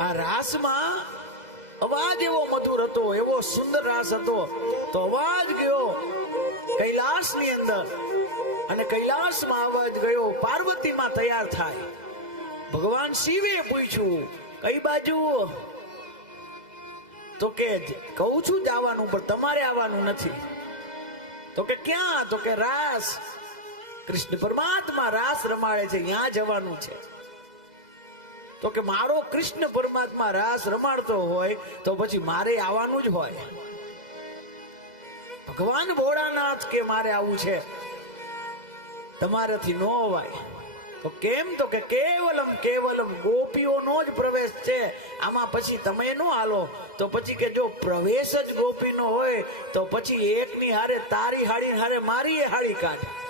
આ રાસમાં અવાજ એવો મધુર હતો, એવો સુંદર રાસ હતો. તો અવાજ ગયો કૈલાસની અંદર અને કૈલાસમાં અવાજ ગયો, પાર્વતીમાં તૈયાર થાય. ભગવાન શિવે પૂછ્યું, કઈ બાજુ? તો કે, કહું છું જવાનું પણ તમારે આવવાનું નથી. તો કે, ક્યાં? તો કે, રાસ, કૃષ્ણ પરમાત્મા રાસ રમાડે છે ત્યાં જવાનું છે. તો કે મારો કૃષ્ણ પરમાત્મા રાસ રમાડતો હોય તો પછી મારે આવવાનું જ હોય. ભગવાન ભોળાનાથ કે મારે આવું છે? તમારાથી ન અવાય. તો કેમ? તો કે કેવલમ કેવલમ ગોપીઓનો જ પ્રવેશ છે. આમાં પછી તમે નો હાલો. તો પછી કે જો પ્રવેશ જ ગોપીનો હોય, તો પછી એકની હારે તારી હાડી હારે મારી હાડી કાઢ.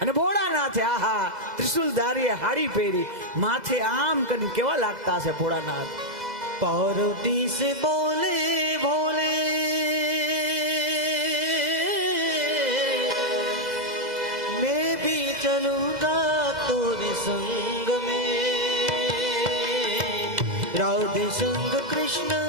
અને ભોળાનાથે આહા ત્રિશુલધારીએ હાડી પહેરી માથે આમ કરીને કેવા લાગતા હશે ભોળાનાથ પાર્વતી સે બોલે બોલે મેં ભી ચલુંગા તોરે સંગ મેં રાધે સંગ કૃષ્ણ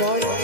Why?